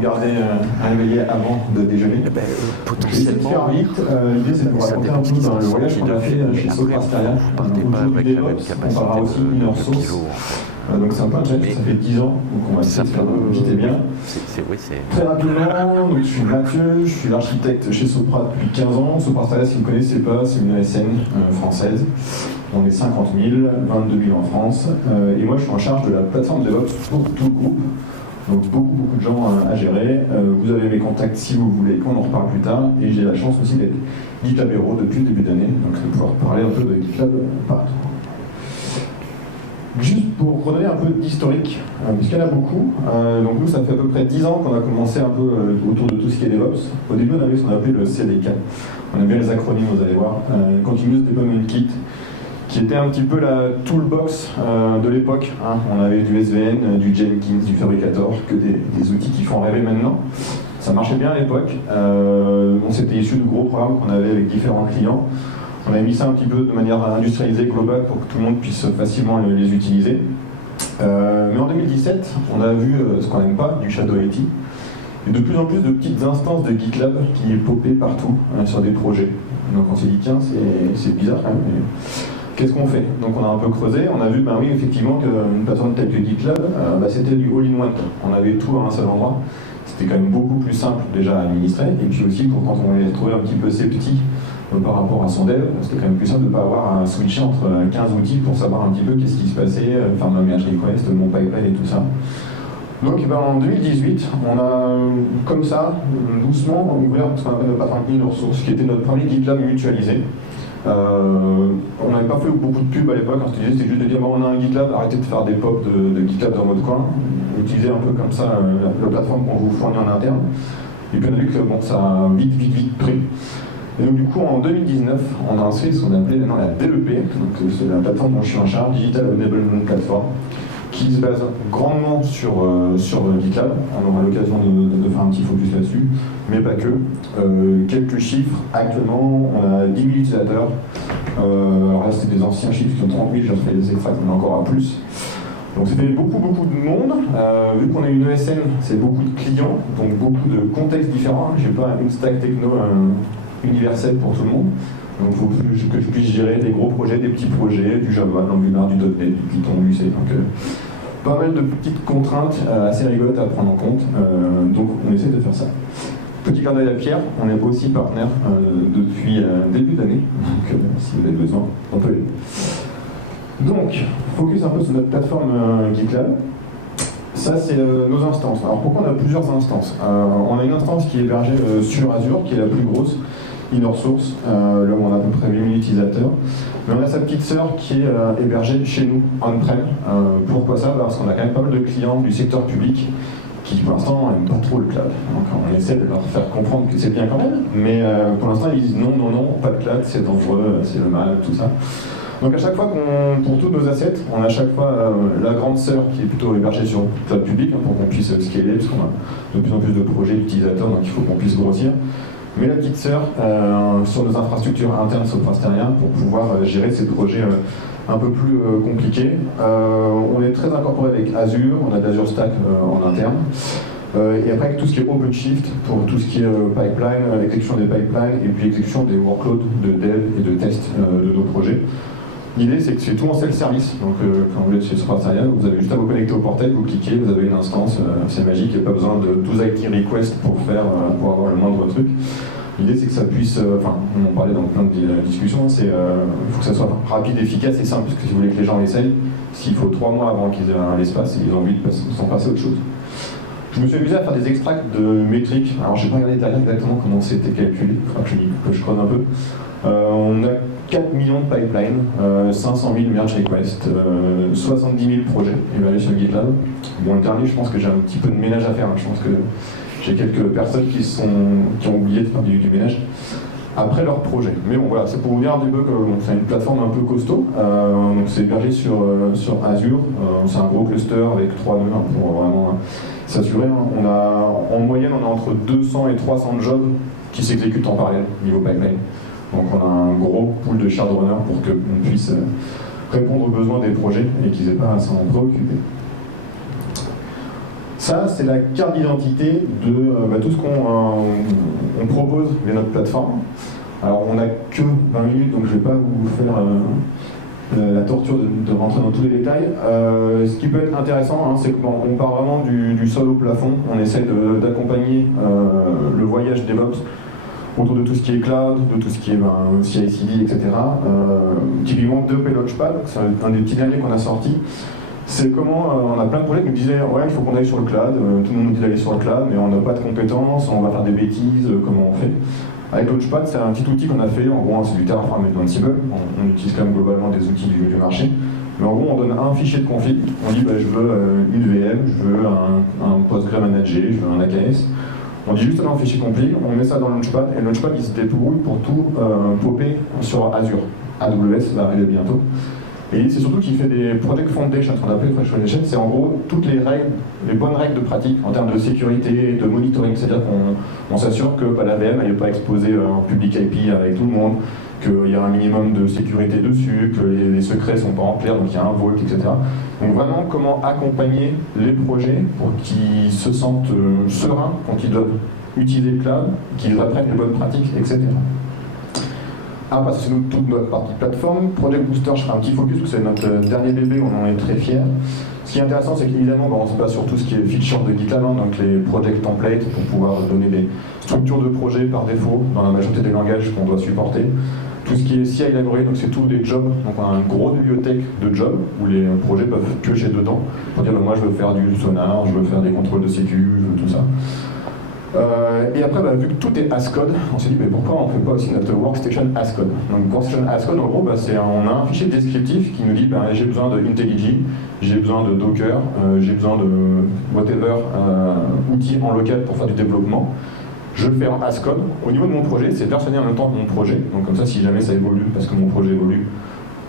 garder un éveillé avant de déjeuner. Potentiellement, faire vite. L'idée, c'est de vous raconter un peu dans le voyage qu'on a fait chez Soprasteria. Partez pas avec la même capacité on parlera aussi une heure source. Donc c'est un peu un challenge, ça fait 10 ans, donc on va essayer de faire vite et bien. Très rapidement, donc je suis Mathieu, je suis l'architecte chez Sopra depuis 15 ans. Soprasteria, si vous ne connaissez pas, c'est une ESN française. On est 50 000, 22 000 en France. Et moi, je suis en charge de la plateforme DevOps pour tout le groupe. Donc beaucoup de gens à gérer. Vous avez mes contacts si vous voulez, qu'on en reparle plus tard. Et j'ai la chance aussi d'être GitLab Hero depuis le début d'année, donc de pouvoir parler un peu de GitLab partout. Juste pour redonner un peu d'historique, puisqu'il y en a beaucoup. Donc nous, ça fait à peu près 10 ans qu'on a commencé un peu autour de tout ce qui est DevOps. Au début, on avait ce qu'on appelait le CDK. On aime bien les acronymes, vous allez voir. Continuous Deployment Kit, qui était un petit peu la toolbox de l'époque. On avait du SVN, du Jenkins, du Fabricator, que des outils qui font rêver maintenant. Ça marchait bien à l'époque. On s'était issu de gros programmes qu'on avait avec différents clients. On a mis ça un petit peu de manière industrialisée, globale, pour que tout le monde puisse facilement les utiliser. Mais en 2017, on a vu ce qu'on n'aime pas, du Shadow IT, et de plus en plus de petites instances de GitLab qui popaient partout sur des projets. Donc on s'est dit, tiens, c'est bizarre quand même. Qu'est-ce qu'on fait? Donc on a un peu creusé, on a vu, ben oui, effectivement, qu'une plateforme telle que GitLab, c'était du all-in-one. On avait tout à un seul endroit. C'était quand même beaucoup plus simple déjà à administrer, et puis aussi pour quand on voulait trouver un petit peu ses petits par rapport à son dev, c'était quand même plus simple de ne pas avoir à switcher entre 15 outils pour savoir un petit peu qu'est-ce qui se passait, faire ma merge request, mon pipeline et tout ça. Donc en 2018, on a comme ça, doucement, ouvert ce qu'on appelle le Patron de ressources, qui était notre premier GitLab mutualisé. On n'avait pas fait beaucoup de pub à l'époque, c'était juste de dire bon, on a un GitLab, arrêtez de faire des pops de GitLab dans votre coin, utilisez un peu comme ça la plateforme qu'on vous fournit en interne. Et puis on a vu que bon, ça a vite pris. Et donc du coup en 2019, on a inscrit ce qu'on appelait maintenant la DEP, donc c'est la plateforme dont je suis en charge, Digital Enablement Platform, qui se base grandement sur GitLab. On aura l'occasion de faire un petit focus là-dessus, mais pas que. Quelques chiffres, actuellement on a 10 000 utilisateurs, alors là c'était des anciens chiffres qui ont 30 000, j'ai fait des extracts, on est encore à plus. Donc ça fait beaucoup de monde. Vu qu'on est une ESN, c'est beaucoup de clients, donc beaucoup de contextes différents. J'ai pas une stack techno universelle pour tout le monde. Donc il faut que je puisse gérer des gros projets, des petits projets, du Java, de l'Angular, du .NET, du Python, du C. Donc pas mal de petites contraintes assez rigolotes à prendre en compte. Donc on essaie de faire ça. Petit clin d'œil à Pierre, on est aussi partenaire depuis début d'année. Donc si vous avez besoin, on peut l'aider. Donc, focus un peu sur notre plateforme GitLab. Ça, c'est nos instances. Alors, pourquoi on a plusieurs instances? On a une instance qui est hébergée sur Azure, qui est la plus grosse, inner source, là où on a à peu près 8000 utilisateurs. Mais on a sa petite sœur qui est hébergée chez nous, on-prem. Pourquoi ça? Parce qu'on a quand même pas mal de clients du secteur public qui, pour l'instant, n'aiment pas trop le cloud. Donc, on essaie de leur faire comprendre que c'est bien quand même, mais pour l'instant, ils disent non, pas de cloud, c'est dangereux, c'est le mal, tout ça. Donc à chaque fois pour tous nos assets, on a à chaque fois la grande sœur qui est plutôt hébergée sur le cloud public pour qu'on puisse scaler, parce qu'on a de plus en plus de projets d'utilisateurs, donc il faut qu'on puisse grossir. Mais la petite sœur sur nos infrastructures internes Soprasteria pour pouvoir gérer ces projets un peu plus compliqués. On est très incorporé avec Azure, on a d'Azure Stack en interne. Et après, avec tout ce qui est OpenShift, pour tout ce qui est pipeline, exécution des pipelines, et puis exécution des workloads de dev et de test de nos projets. L'idée, c'est que c'est tout en self-service. Donc, quand vous êtes chez Soprasteria, vous avez juste à vous connecter au portail, vous cliquez, vous avez une instance, c'est magique, il n'y a pas besoin de 12 IT requests pour avoir le moindre truc. L'idée, c'est que ça puisse, on en parlait dans plein de discussions, il faut que ça soit rapide, efficace et simple, parce que si vous voulez que les gens essayent, s'il faut 3 mois avant qu'ils aient un espace, ils ont envie de s'en passer à autre chose. Je me suis amusé à faire des extracts de métriques. Alors, je n'ai pas regardé derrière exactement comment c'était calculé, il faudra que je creuse un peu. On a 4 millions de pipelines, 500 000 merge requests, 70 000 projets évalués sur GitLab. Bon, le dernier, je pense que j'ai un petit peu de ménage à faire. Je pense que j'ai quelques personnes qui ont oublié de faire du ménage après leur projet. Mais bon, voilà, c'est pour vous dire un petit peu que c'est une plateforme un peu costaud. Donc c'est hébergé sur Azure. C'est un gros cluster avec 3 nœuds pour vraiment s'assurer. En moyenne, on a entre 200 et 300 jobs qui s'exécutent en parallèle niveau pipeline. Donc on a un gros pool de shared runners pour qu'on puisse répondre aux besoins des projets et qu'ils n'aient pas à s'en préoccuper. Ça, c'est la carte d'identité de tout ce qu'on propose via notre plateforme. Alors, on n'a que 20 minutes, donc je ne vais pas vous faire la torture de rentrer dans tous les détails. Ce qui peut être intéressant, c'est qu'on part vraiment du sol au plafond. On essaie d'accompagner le voyage DevOps autour de tout ce qui est cloud, de tout ce qui est CI/CD, etc. Typiquement, DevOps Launchpad, c'est un des petits derniers qu'on a sorti. C'est comment on a plein de projets qui nous disaient ouais, il faut qu'on aille sur le cloud, tout le monde nous dit d'aller sur le cloud, mais on n'a pas de compétences, on va faire des bêtises, comment on fait? Avec Launchpad, c'est un petit outil qu'on a fait, en gros c'est du Terraform et de Ansible, on utilise quand même globalement des outils du marché, mais en gros on donne un fichier de config, on dit je veux une VM, je veux un Postgre managé, je veux un AKS, on dit juste dans un fichier config, on met ça dans Launchpad, et Launchpad il se débrouille pour tout popper sur Azure. AWS va arriver bientôt. Et c'est surtout qu'il fait des Project Foundation, ce qu'on appelle Project Foundation, c'est en gros toutes les règles, les bonnes règles de pratique en termes de sécurité, de monitoring, c'est-à-dire qu'on s'assure que la VM n'est pas exposée en public IP avec tout le monde, qu'il y a un minimum de sécurité dessus, que les secrets ne sont pas en clair, donc il y a un vault, etc. Donc vraiment comment accompagner les projets pour qu'ils se sentent sereins quand ils doivent utiliser le cloud, qu'ils apprennent les bonnes pratiques, etc. Après, c'est toute notre partie plateforme. Project Booster, je ferai un petit focus, parce que c'est notre dernier bébé, on en est très fiers. Ce qui est intéressant, c'est qu'évidemment, on se base sur tout ce qui est feature de GitLab, donc les project templates, pour pouvoir donner des structures de projet par défaut, dans la majorité des langages qu'on doit supporter. Tout ce qui est CI library, donc c'est tous les jobs, donc on a une grosse bibliothèque de jobs, où les projets peuvent piocher dedans, pour dire, moi je veux faire du sonar, je veux faire des contrôles de sécu, je veux tout ça. Et après, vu que tout est as code, on s'est dit pourquoi on ne fait pas aussi notre workstation as code. Donc workstation as code, en gros, on a un fichier descriptif qui nous dit j'ai besoin de IntelliJ, j'ai besoin de Docker, j'ai besoin de whatever outil en local pour faire du développement. Je le fais en as code. Au niveau de mon projet, c'est versionné en même temps que mon projet. Donc comme ça, si jamais ça évolue, parce que mon projet évolue,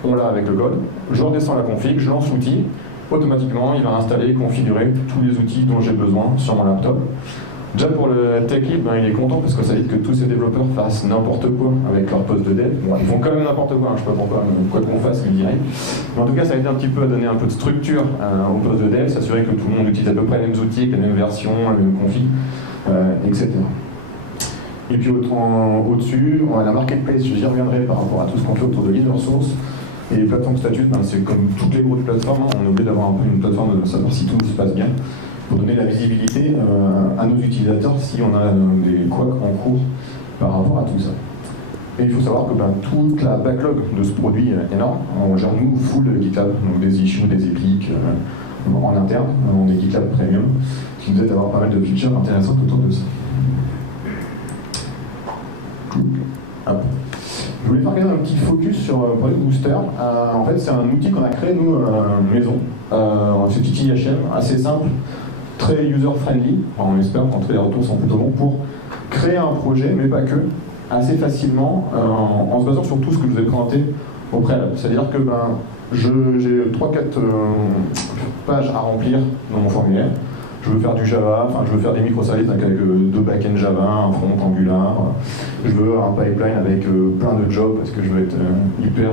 on l'a avec le code. Je redescends la config, je lance l'outil. Automatiquement, il va installer et configurer tous les outils dont j'ai besoin sur mon laptop. Déjà pour le tech lead, il est content parce que ça dit que tous ces développeurs fassent n'importe quoi avec leur poste de dev. Bon, ils font quand même n'importe quoi, je sais pas pourquoi, mais quoi qu'on fasse, ils diraient. Mais en tout cas, ça a aidé un petit peu à donner un peu de structure au poste de dev, s'assurer que tout le monde utilise à peu près les mêmes outils, les mêmes versions, les mêmes config, etc. Et puis au-dessus, on a la marketplace, j'y reviendrai par rapport à tout ce qu'on fait autour de leader source. Et les plateformes statut, c'est comme toutes les grosses plateformes, on est obligé d'avoir un peu une plateforme de savoir si tout se passe bien, pour donner la visibilité à nos utilisateurs si on a des couacs en cours par rapport à tout ça. Et il faut savoir que toute la backlog de ce produit énorme, on gère nous full GitLab, donc des issues, des épiques en interne, on est GitLab Premium, ce qui nous aide à avoir pas mal de features intéressantes autour de ça. Je voulais faire un petit focus sur Project Booster. En fait, c'est un outil qu'on a créé, nous, maison. C'est un petit IHM assez simple, très user-friendly. On espère qu'en les retours sont plutôt bons pour créer un projet, mais pas que, assez facilement, en se basant sur tout ce que je vous ai présenté au préalable. C'est-à-dire que j'ai 3-4 pages à remplir dans mon formulaire. Je veux faire du Java, je veux faire des microservices avec deux back-end Java, un front Angular. Je veux un pipeline avec plein de jobs parce que je veux être hyper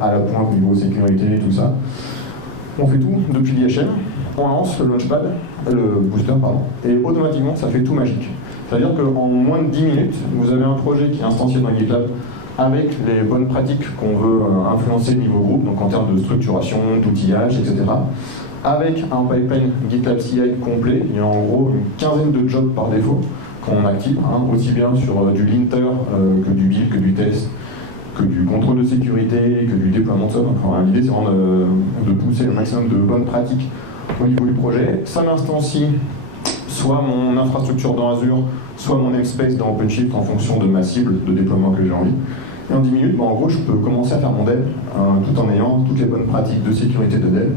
à la pointe niveau sécurité et tout ça. On fait tout depuis l'IHM, on lance le Launchpad, le Booster, et automatiquement ça fait tout magique. C'est-à-dire qu'en moins de 10 minutes, vous avez un projet qui est instancié dans GitLab avec les bonnes pratiques qu'on veut influencer niveau groupe, donc en termes de structuration, d'outillage, etc. Avec un pipeline GitLab CI complet, il y a en gros une quinzaine de jobs par défaut qu'on active, aussi bien sur du linter que du build, que du test, que du contrôle de sécurité, que du déploiement de software. L'idée c'est vraiment de pousser le maximum de bonnes pratiques au niveau du projet. Ça m'instancie soit mon infrastructure dans Azure, soit mon namespace dans OpenShift en fonction de ma cible de déploiement que j'ai envie. Et en 10 minutes, en gros, je peux commencer à faire mon dev tout en ayant toutes les bonnes pratiques de sécurité de dev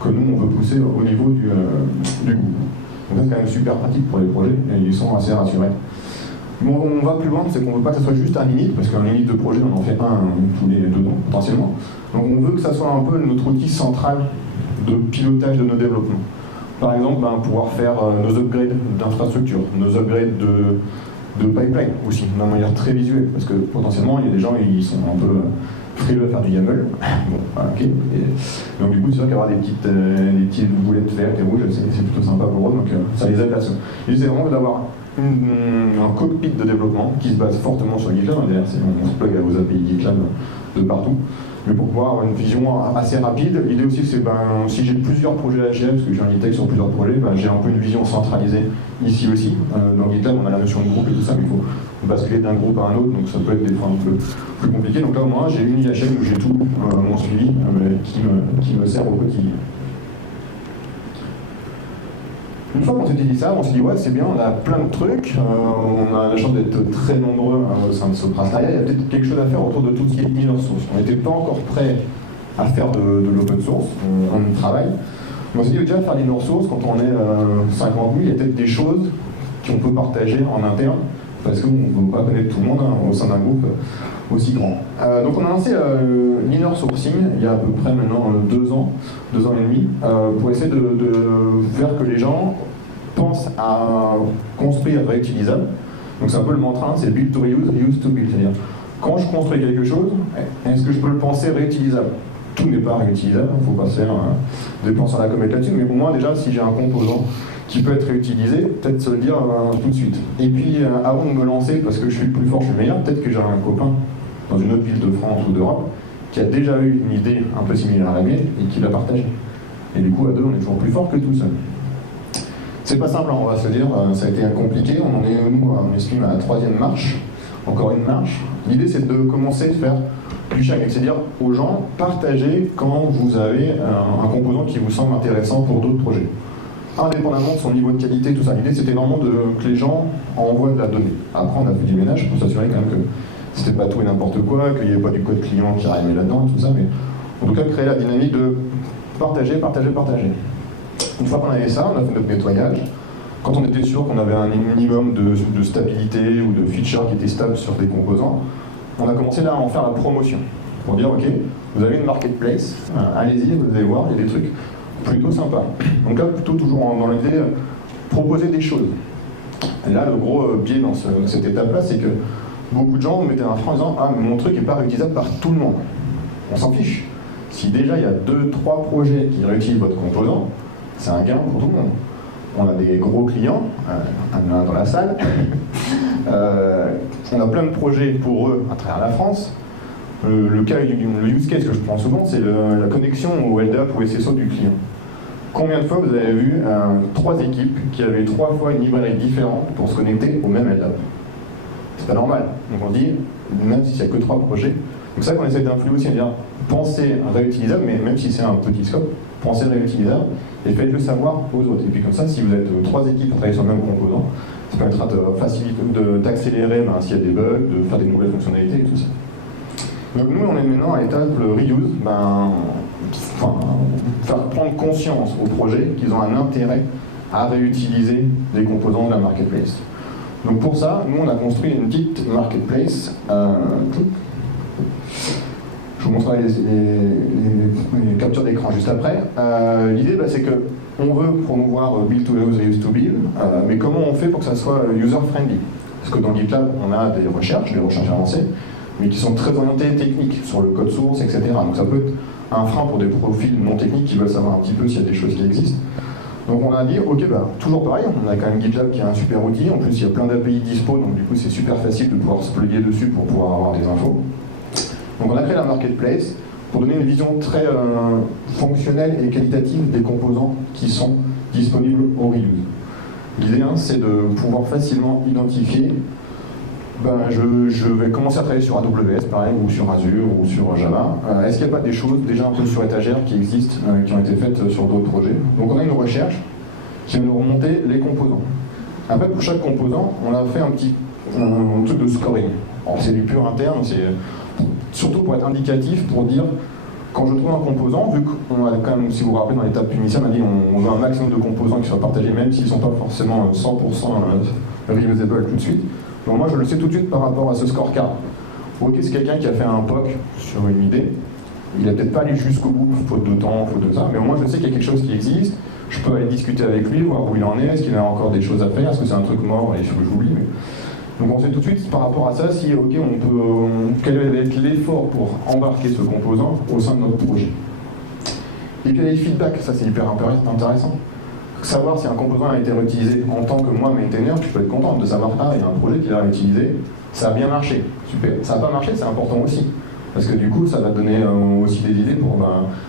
que nous, on veut pousser au niveau du groupe. Donc c'est quand même super pratique pour les projets et ils sont assez rassurés. Bon, on va plus loin, c'est qu'on ne veut pas que ça soit juste un init, parce qu'un init de projet, on en fait un tous les 2 ans, potentiellement. Donc on veut que ça soit un peu notre outil central de pilotage de nos développements. Par exemple, pouvoir faire nos upgrades d'infrastructure, nos upgrades de pipeline aussi, d'une manière très visuelle, parce que potentiellement, il y a des gens qui sont un peu frileux à faire du YAML. Bon, ok. Et donc du coup, c'est sûr qu'avoir des petites boulettes vertes et rouges, c'est plutôt sympa pour eux, donc ça les aide là-dessus. L'idée, c'est vraiment d'avoir un cockpit de développement qui se base fortement sur GitLab. D'ailleurs, on se plug à vos API GitLab de partout. Mais pour pouvoir avoir une vision assez rapide, l'idée aussi, c'est si j'ai plusieurs projets à gérer, parce que j'ai un e-tech sur plusieurs projets, j'ai un peu une vision centralisée ici aussi. Dans GitLab, on a la notion de groupe et tout ça, mais il faut basculer d'un groupe à un autre, donc ça peut être des fois un peu plus compliqué. Donc là, au moins, j'ai une IHM où j'ai tout mon suivi qui me sert au quotidien. Une fois qu'on s'était dit ça, on s'est dit ouais, c'est bien, on a plein de trucs, on a la chance d'être très nombreux au sein de ce prestataire, il y a peut-être quelque chose à faire autour de tout ce qui est inner source. On n'était pas encore prêt à faire de l'open source, on y travaille. Mais on s'est dit déjà faire l'inner source, quand on est 50 000, il y a peut-être des choses qu'on peut partager en interne, parce qu'on ne peut pas connaître tout le monde au sein d'un groupe aussi grand. Donc on a lancé l'inner sourcing il y a à peu près maintenant 2 ans et demi, pour essayer de faire que les gens pensent à construire réutilisable. Donc c'est un peu le mantra, c'est build to reuse, reuse to build. C'est-à-dire, quand je construis quelque chose, est-ce que je peux le penser réutilisable? Tout n'est pas réutilisable, il ne faut pas se faire des plans sur la comète là-dessus, mais au moins déjà si j'ai un composant qui peut être réutilisé, peut-être se le dire tout de suite. Et puis avant de me lancer, parce que je suis le plus fort, je suis le meilleur, peut-être que j'ai un copain dans une autre ville de France ou d'Europe, qui a déjà eu une idée un peu similaire à la mienne et qui l'a partagée. Et du coup, à deux, on est toujours plus fort que tout seul. C'est pas simple, on va se dire, ça a été compliqué, on en est, nous, on estime à la 3e marche, encore une marche. L'idée, c'est de commencer à faire du chaque, c'est-à-dire aux gens, partagez quand vous avez un composant qui vous semble intéressant pour d'autres projets. Indépendamment de son niveau de qualité, tout ça. L'idée, c'était vraiment que les gens envoient de la donnée. Après, on a fait du ménage pour s'assurer quand même que c'était pas tout et n'importe quoi, qu'il n'y avait pas du code client qui arrivait là-dedans, tout ça, mais en tout cas créer la dynamique de partager, partager, partager. Une fois qu'on avait ça, on a fait notre nettoyage. Quand on était sûr qu'on avait un minimum de stabilité ou de feature qui était stable sur des composants, on a commencé là à en faire la promotion. Pour dire, ok, vous avez une marketplace, allez-y, vous allez voir, il y a des trucs plutôt sympas. Donc là, plutôt toujours dans l'idée, proposer des choses. Et là, le gros biais dans cette étape-là, c'est que beaucoup de gens mettaient un frein en disant « Ah, mais mon truc n'est pas réutilisable par tout le monde. » On s'en fiche. Si déjà il y a 2-3 projets qui réutilisent votre composant, c'est un gain pour tout le monde. On a des gros clients, un dans la salle, on a plein de projets pour eux à travers la France. Le use case que je prends souvent, c'est la connexion au LDAP ou SSO du client. Combien de fois vous avez vu 3 équipes qui avaient 3 fois une librairie différente pour se connecter au même LDAP? C'est pas normal. Donc on dit, même s'il n'y a que 3 projets, donc c'est ça qu'on essaie d'influer aussi, c'est-à-dire penser réutilisable, mais même si c'est un petit scope, pensez réutilisable et faites-le savoir aux autres. Et puis comme ça, si vous êtes 3 équipes à travailler sur le même composant, ça permettra de faciliter, d'accélérer s'il y a des bugs, de faire des nouvelles fonctionnalités et tout ça. Donc nous, on est maintenant à l'étape le reuse, faire prendre conscience aux projets qu'ils ont un intérêt à réutiliser des composants de la marketplace. Donc pour ça, nous on a construit une petite marketplace. Je vous montrerai les captures d'écran juste après. L'idée, c'est que on veut promouvoir build to use, reuse to build, mais comment on fait pour que ça soit user-friendly? Parce que dans GitLab, on a des recherches avancées, mais qui sont très orientées techniques, sur le code source, etc. Donc ça peut être un frein pour des profils non techniques qui veulent savoir un petit peu s'il y a des choses qui existent. Donc on a dit, ok, toujours pareil, on a quand même GitLab qui est un super outil, en plus il y a plein d'API dispo, donc du coup c'est super facile de pouvoir se plugger dessus pour pouvoir avoir des infos. Donc on a créé la marketplace pour donner une vision très fonctionnelle et qualitative des composants qui sont disponibles au reuse. L'idée, c'est de pouvoir facilement identifier, je vais commencer à travailler sur AWS pareil, ou sur Azure, ou sur Java. Est-ce qu'il n'y a pas des choses déjà un peu sur étagère qui existent, qui ont été faites sur d'autres projets? Donc on a une recherche qui va nous remonter les composants. Après, pour chaque composant, on a fait un truc de scoring. C'est du pur interne, c'est surtout pour être indicatif, pour dire, quand je trouve un composant, vu qu'on a quand même, si vous vous rappelez, dans l'étape initiale, on a dit on veut un maximum de composants qui soient partagés, même s'ils ne sont pas forcément 100% reusable tout de suite. Donc moi, je le sais tout de suite par rapport à ce scorecard. Ok, c'est quelqu'un qui a fait un POC sur une idée, il n'a peut-être pas allé jusqu'au bout, faute de temps, faute de ça, mais au moins je sais qu'il y a quelque chose qui existe, je peux aller discuter avec lui, voir où il en est, est-ce qu'il a encore des choses à faire, est-ce que c'est un truc mort et il faut que j'oublie. Donc on sait tout de suite par rapport à ça si quel va être l'effort pour embarquer ce composant au sein de notre projet. Et puis il y a les feedbacks, ça c'est hyper intéressant. Savoir si un composant a été réutilisé en tant que moi maintainer, tu peux être content de savoir il y a un projet qui l'a réutilisé, ça a bien marché, super. Ça n'a pas marché, c'est important aussi. Parce que du coup, ça va te donner aussi des idées pour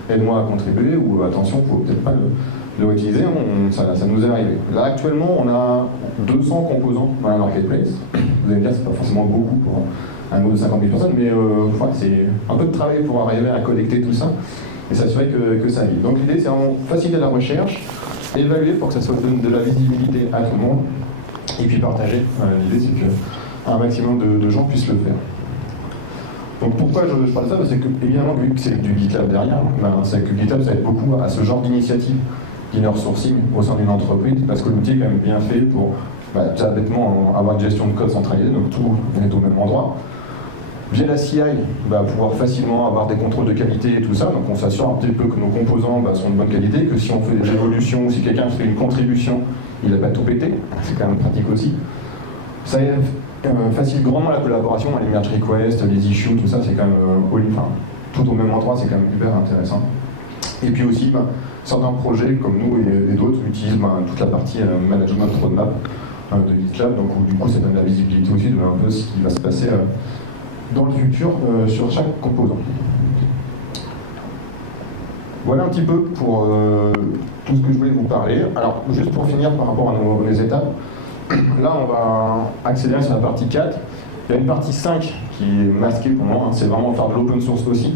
aide-moi à contribuer ou attention, il ne faut peut-être pas le réutiliser, ça nous est arrivé. Là actuellement, on a 200 composants dans la marketplace. Vous allez me dire, c'est pas forcément beaucoup pour un groupe de 50 000 personnes, mais c'est un peu de travail pour arriver à collecter tout ça et s'assurer que ça aille. Donc l'idée, c'est vraiment faciliter la recherche, évaluer pour que ça donne de la visibilité à tout le monde, et puis partager. L'idée, c'est qu'un maximum de gens puissent le faire. Donc pourquoi je parle de ça? Parce que évidemment, vu que c'est du GitLab derrière, c'est que GitLab, ça aide beaucoup à ce genre d'initiative d'inner sourcing au sein d'une entreprise, parce que l'outil est quand même bien fait pour déjà bêtement avoir une gestion de code centralisée, donc tout est au même endroit. Via la CI, pouvoir facilement avoir des contrôles de qualité et tout ça, donc on s'assure un petit peu que nos composants sont de bonne qualité, que si on fait des évolutions ou si quelqu'un fait une contribution, il n'a pas tout pété, c'est quand même pratique aussi. Ça facilite grandement la collaboration, les merge requests, les issues, tout ça, c'est quand même tout au même endroit, c'est quand même hyper intéressant. Et puis aussi, certains projets comme nous et d'autres utilisent toute la partie management roadmap de GitLab, donc du coup ça donne la visibilité aussi de un peu ce qui va se passer dans le futur sur chaque composant. Voilà un petit peu pour tout ce que je voulais vous parler. Alors juste pour finir par rapport à nos étapes, là on va accélérer sur la partie 4. Il y a une partie 5 qui est masquée pour moi, c'est vraiment faire de l'open source aussi.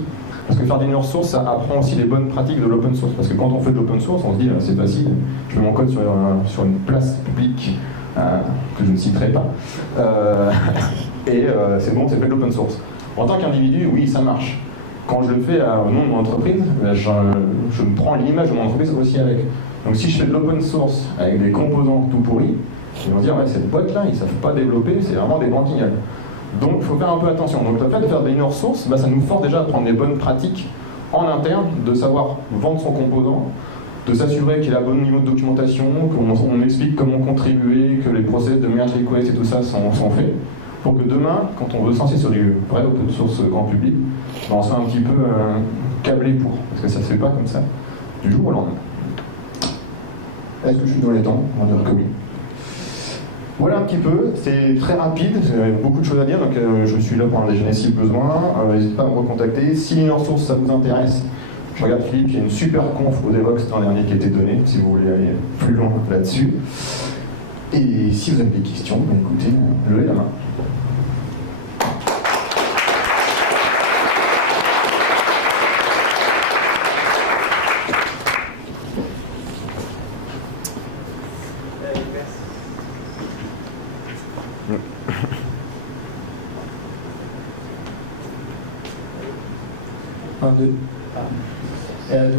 Parce que faire des inner source, ça apprend aussi les bonnes pratiques de l'open source. Parce que quand on fait de l'open source, on se dit c'est facile, je mets mon code sur une place publique que je ne citerai pas. C'est bon, c'est fait de l'open source. En tant qu'individu, oui, ça marche. Quand je le fais au nom de mon entreprise, je me prends l'image de mon entreprise aussi avec. Donc si je fais de l'open source avec des composants tout pourris, ils vont se dire cette boîte-là, ils ne savent pas développer, c'est vraiment des branquignoles. Donc il faut faire un peu attention. Donc le fait de faire des inner source, ça nous force déjà à prendre les bonnes pratiques en interne, de savoir vendre son composant, de s'assurer qu'il a le bon niveau de documentation, qu'on explique comment contribuer, que les process de merge request et tout ça sont faits, pour que demain, quand on veut se lancer sur du vrai open source grand public, on soit un petit peu câblé pour, parce que ça ne se fait pas comme ça, du jour au lendemain. Est-ce que je suis dans les temps? On va dire que oui. Voilà un petit peu, c'est très rapide, j'ai beaucoup de choses à dire, donc je suis là pour un déjeuner si besoin. N'hésitez pas à me recontacter. Si l'inner source ça vous intéresse, je regarde Philippe, il y a une super conf au Devox l'an dernier qui a été donnée, si vous voulez aller plus loin là-dessus. Et si vous avez des questions, écoutez, levez la main.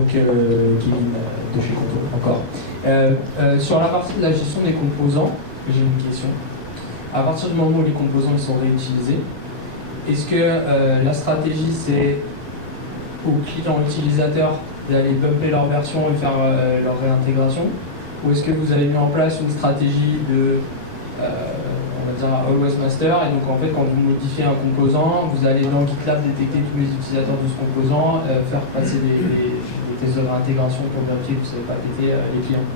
Kevin de chez Conto, encore. Sur la partie de la gestion des composants, j'ai une question. À partir du moment où les composants sont réutilisés, est-ce que la stratégie c'est aux clients utilisateurs d'aller bumper leur version et faire leur réintégration, ou est-ce que vous avez mis en place une stratégie de on va dire always master, et donc en fait quand vous modifiez un composant, vous allez dans GitLab détecter tous les utilisateurs de ce composant, faire passer des tests de réintégration pour vérifier que vous n'avez pas pété les clients?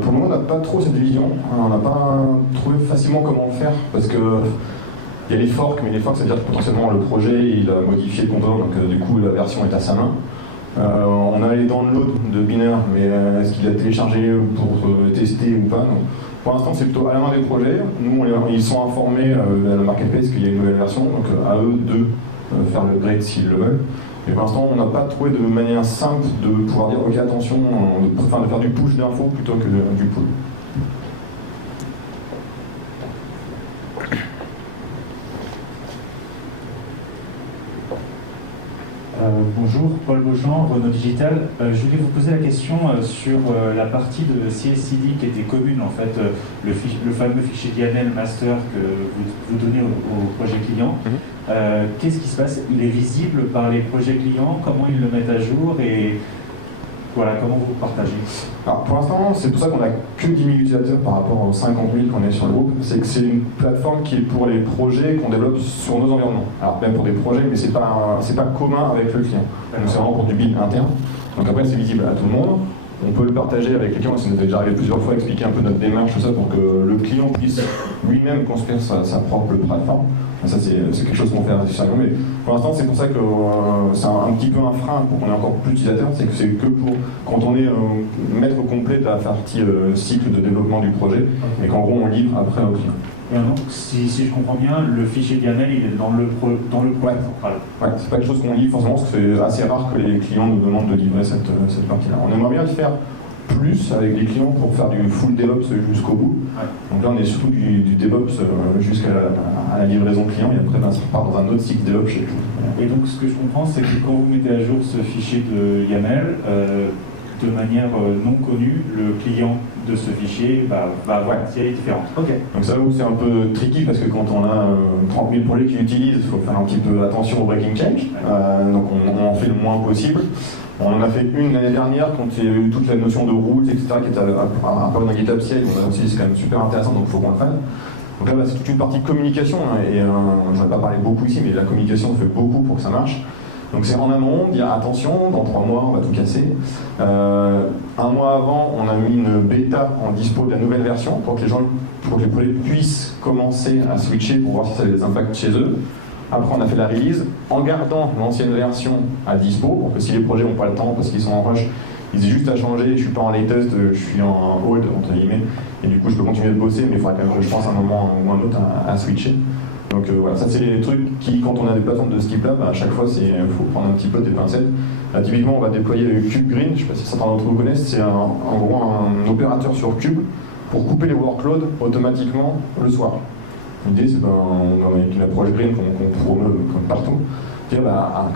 Pour le moment, on n'a pas trop cette vision. On n'a pas trouvé facilement comment faire, parce que il y a les forks, mais les forks, c'est-à-dire que potentiellement le projet il a modifié le composant, donc du coup la version est à sa main. On a les downloads de binaire, mais est-ce qu'il a téléchargé pour tester ou pas? Donc, pour l'instant, c'est plutôt à la main des projets. Nous, ils sont informés à la marketplace qu'il y a une nouvelle version, donc à eux de faire le grade s'ils le veulent. Mais pour l'instant, on n'a pas trouvé de manière simple de pouvoir dire ok, attention, de faire du push d'infos plutôt que du pull. Bonjour, Paul Beauchamp, Renault Digital. Je voulais vous poser la question sur la partie de CI/CD qui était commune, en fait, le fameux fichier YAML master que vous donnez au projet client. Qu'est-ce qui se passe? Il est visible par les projets clients? Comment ils le mettent à jour? Et Voilà, comment vous partagez? Alors, pour l'instant, c'est pour ça qu'on n'a que 10 000 utilisateurs par rapport aux 50 000 qu'on est sur le groupe. C'est que c'est une plateforme qui est pour les projets qu'on développe sur nos environnements. Alors, même pour des projets, mais c'est pas commun avec le client. Donc, c'est vraiment pour du build interne. Donc, après, c'est visible à tout le monde. On peut le partager avec les clients. Ça nous est déjà arrivé plusieurs fois, expliquer un peu notre démarche, tout ça, pour que le client puisse lui-même construire sa propre plateforme. Ça, c'est quelque chose qu'on fait assez sérieusement. Mais pour l'instant, c'est pour ça que c'est un petit peu un frein pour qu'on ait encore plus d'utilisateurs. C'est que c'est que pour quand on est maître complet de la partie cycle de développement du projet, et qu'en gros, on livre après au client. Donc, si je comprends bien, le fichier YAML, il est dans le projet central. Ouais, c'est pas quelque chose qu'on livre forcément, parce que c'est assez rare que les clients nous demandent de livrer cette partie-là. On aimerait bien le faire plus avec les clients pour faire du full DevOps jusqu'au bout. Ouais. Donc là, on est surtout du DevOps jusqu'à la livraison client, et après, ça repart dans un autre cycle DevOps chez nous. Et donc, ce que je comprends, c'est que quand vous mettez à jour ce fichier de YAML, de manière non connue, le client de ce fichier va avoir une série différente. Okay. Donc ça, c'est un peu tricky parce que quand on a 30 000 projets qui l'utilisent, il faut faire un petit peu attention au breaking change. Donc on en fait le moins possible. On en a fait une l'année dernière quand il y a eu toute la notion de rules, etc., qui était un peu dans GitHub CI. On a aussi, c'est quand même super intéressant, donc il faut qu'on le fasse. Donc là, c'est toute une partie de communication, et j'en ai pas parlé beaucoup ici, mais la communication fait beaucoup pour que ça marche. Donc c'est en amont, dire attention, dans 3 mois on va tout casser. Un mois avant, on a mis une bêta en dispo de la nouvelle version pour que les projets puissent commencer à switcher pour voir si ça a des impacts chez eux. Après on a fait la release en gardant l'ancienne version à dispo pour que si les projets n'ont pas le temps parce qu'ils sont en rush, ils aient juste à changer, je suis pas en latest, je suis en hold entre guillemets, et du coup je peux continuer de bosser, mais il faudra quand même que je pense à un moment ou un autre à switcher. Donc voilà, ça c'est les trucs qui, quand on a des plateformes de ce type-là, à chaque fois il faut prendre un petit peu des pincettes. Là, typiquement, on va déployer KubeGreen, je ne sais pas si certains d'entre vous connaissent, c'est en gros un opérateur sur Cube pour couper les workloads automatiquement le soir. L'idée, c'est avec une approche Green qu'on promeut comme partout, dire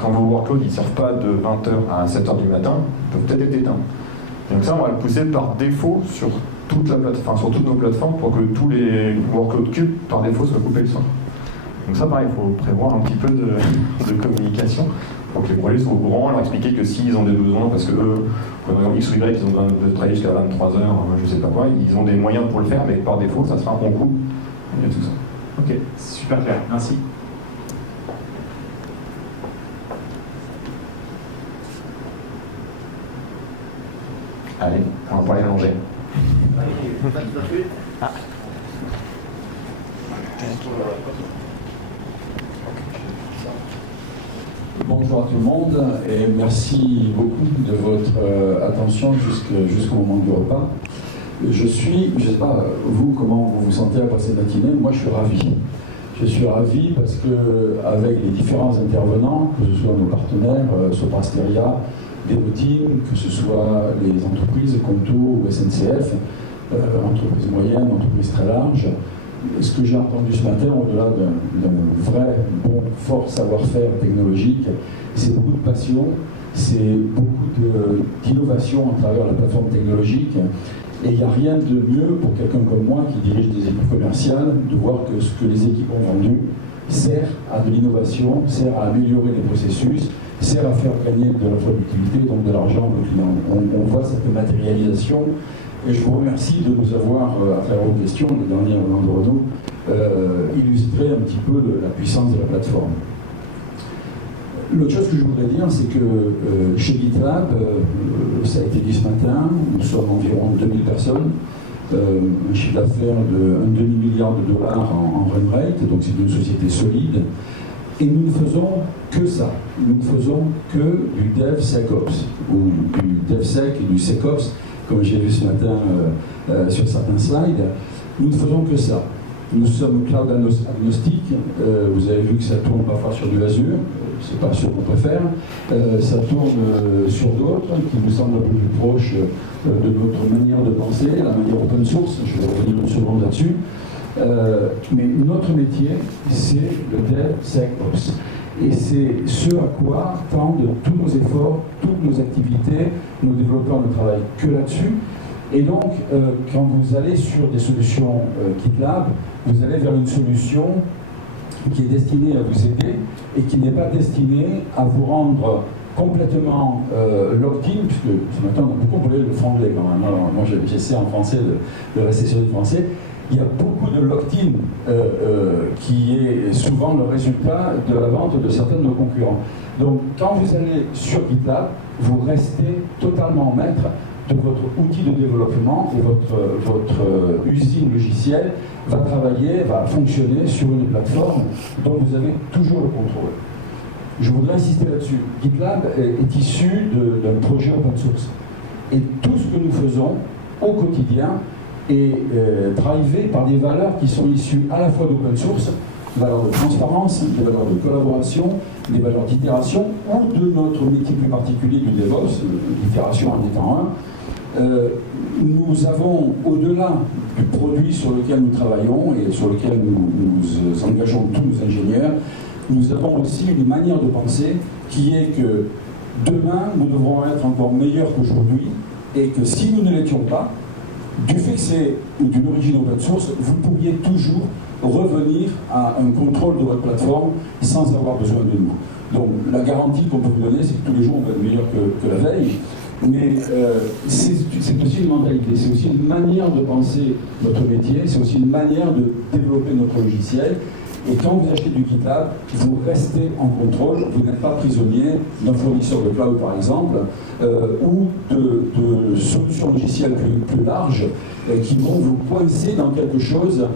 quand vos workloads ne servent pas de 20h à 7h du matin, ils peuvent peut-être être éteints. Donc ça, on va le pousser par défaut sur toute la plateforme, sur toutes nos plateformes pour que tous les workloads Cube, par défaut, soient coupés le soir. Donc ça, pareil, il faut prévoir un petit peu de communication pour que les projets soient au courant, leur expliquer que s'ils ont des besoins, parce que eux, par exemple X ou Y, ils ont besoin de travailler jusqu'à 23h, je sais pas quoi, ils ont des moyens pour le faire, mais par défaut, ça sera en coup. Il y a tout ça. Ok, super clair, merci. Allez, on va parler manger. Bonjour à tout le monde et merci beaucoup de votre attention jusqu'au moment du repas. Je ne sais pas, vous, comment vous vous sentez après cette matinée? Moi, je suis ravi. Je suis ravi parce qu'avec les différents intervenants, que ce soit nos partenaires, Soprasteria, Devoteam, que ce soit les entreprises, Conto ou SNCF, entreprises moyennes, entreprises très larges, ce que j'ai entendu ce matin, au-delà d'un vrai, bon, fort savoir-faire technologique, c'est beaucoup de passion, c'est beaucoup d'innovation à travers la plateforme technologique. Et il n'y a rien de mieux pour quelqu'un comme moi qui dirige des équipes commerciales de voir que ce que les équipes ont vendu sert à de l'innovation, sert à améliorer les processus, sert à faire gagner de la productivité et donc de l'argent aux clients. On voit cette matérialisation. Et je vous remercie de nous avoir, à travers vos questions, les dernières de Renaud, illustré un petit peu la puissance de la plateforme. L'autre chose que je voudrais dire, c'est que chez GitLab, ça a été dit ce matin, nous sommes environ 2000 personnes, un chiffre d'affaires de 1,5 milliard de dollars en run rate, donc c'est une société solide, et nous ne faisons que ça. Nous ne faisons que du DevSecOps, ou du DevSec et du SecOps, comme j'ai vu ce matin sur certains slides. Nous ne faisons que ça. Nous sommes cloud agnostique. Vous avez vu que ça tourne parfois sur du Azure, c'est pas ce qu'on préfère. Ça tourne sur d'autres qui nous semblent un peu plus proches de notre manière de penser, la manière open source. Je vais revenir une seconde là-dessus. Mais notre métier, c'est le DevSecOps. Et c'est ce à quoi tendent tous nos efforts, toutes nos activités. Nos développeurs ne travaillent que là-dessus. Et donc, quand vous allez sur des solutions GitLab, vous allez vers une solution qui est destinée à vous aider et qui n'est pas destinée à vous rendre complètement locked-in, puisque ce matin on a beaucoup parlé le franglais quand même. Alors, moi j'essaie en français de rester sur le français. Il y a beaucoup de locked-in qui est souvent le résultat de la vente de certains de nos concurrents. Donc quand vous allez sur GitLab, vous restez totalement maître de votre outil de développement et votre usine logicielle va travailler, va fonctionner sur une plateforme dont vous avez toujours le contrôle. Je voudrais insister là-dessus. GitLab est issu d'un projet open source. Et tout ce que nous faisons au quotidien est drivé par des valeurs qui sont issues à la fois d'open source, des valeurs de transparence, des valeurs de collaboration, des valeurs d'itération, ou de notre métier plus particulier du DevOps, l'itération en étant un. Nous avons, au-delà du produit sur lequel nous travaillons et sur lequel nous engageons tous nos ingénieurs, nous avons aussi une manière de penser qui est que demain, nous devrons être encore meilleurs qu'aujourd'hui et que si nous ne l'étions pas, du fait que c'est d'une origine open source, vous pourriez toujours revenir à un contrôle de votre plateforme sans avoir besoin de nous. Donc la garantie qu'on peut vous donner, c'est que tous les jours on va être meilleur que la veille. Mais c'est aussi une mentalité, c'est aussi une manière de penser notre métier, c'est aussi une manière de développer notre logiciel. Et quand vous achetez du GitLab, vous restez en contrôle, vous n'êtes pas prisonnier d'un fournisseur de cloud par exemple, ou de solutions logicielles plus larges qui vont vous coincer dans quelque chose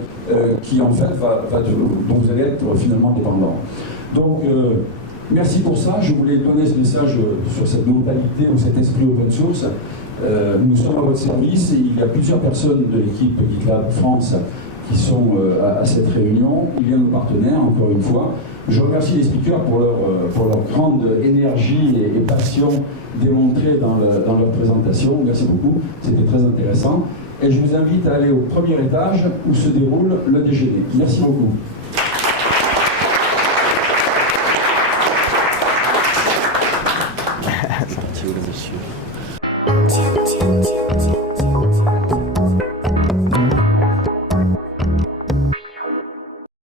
qui en fait dont vous allez être finalement dépendant. Donc merci pour ça, je voulais donner ce message sur cette mentalité ou cet esprit open source. Nous sommes à votre service et il y a plusieurs personnes de l'équipe GitLab France qui sont à cette réunion. Il y a nos partenaires, encore une fois. Je remercie les speakers pour leur grande énergie et passion démontrée dans leur présentation. Merci beaucoup, c'était très intéressant. Et je vous invite à aller au premier étage où se déroule le déjeuner. Merci beaucoup. Gentil, le monsieur.